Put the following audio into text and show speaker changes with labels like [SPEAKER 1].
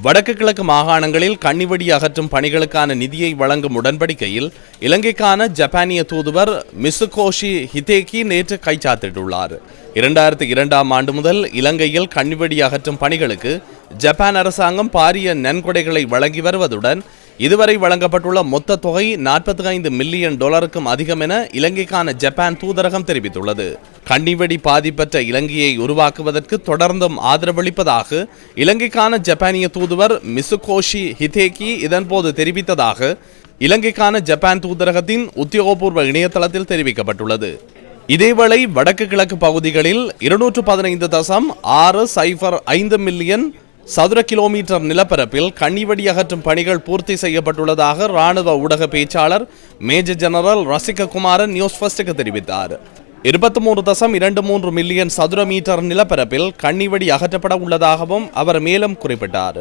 [SPEAKER 1] வடக்கு கிழக்கு மாகாணங்களில் கண்ணிவெடி அகற்றும் பணிகளுக்கான நிதியை வழங்கும் உடன்படிக்கையில் இலங்கைக்கான ஜப்பானிய தூதுவர் மிசுகோஷி ஹிதேகி நேற்று கைச்சாத்திட்டுள்ளார் இரண்டாயிரத்தி இரண்டாம் ஆண்டு முதல் இலங்கையில் கண்ணிவடி அகற்றும் பணிகளுக்கு ஜப்பான் அரசாங்கம் பாரிய நன்கொடைகளை வழங்கி வருவதுடன் இதுவரை வழங்கப்பட்டுள்ள மொத்த தொகை நாற்பத்தி ஐந்து மில்லியன் டாலருக்கும் அதிகம் என இலங்கைக்கான ஜப்பான் தூதரகம் தெரிவித்துள்ளது. கன்னிவெடி பாதிப்பற்ற இலங்கையை உருவாக்குவதற்கு தொடர்ந்தும் ஆதரவளிப்பதாக இலங்கைக்கான ஜப்பானிய தூதுவர் மிசுகோஷி ஹிதேகி இதன்போது தெரிவித்ததாக இலங்கைக்கான ஜப்பான் தூதரகத்தின் உத்தியோகபூர்வ இணையதளத்தில் தெரிவிக்கப்பட்டுள்ளது. இதேவேளை வடக்கு கிழக்கு பகுதிகளில் இருநூற்று பதினைந்து தசம் ஆறு சைபர் ஐந்து மில்லியன் சதுர கிலோமீட்டர் நிலப்பரப்பில் கண்ணிவடி அகற்றும் பணிகள் பூர்த்தி செய்யப்பட்டுள்ளதாக ராணுவ ஊடக பேச்சாளர் மேஜர் ஜெனரல் ரசிக குமாரன் நியூஸ் ஃபர்ஸ்டுக்கு தெரிவித்தார். இருபத்தி மூன்று தசம் இரண்டு மூன்று மில்லியன் சதுர மீட்டர் நிலப்பரப்பில் கண்ணிவடி அகற்றப்பட உள்ளதாகவும் அவர் மேலும் குறிப்பிட்டார்.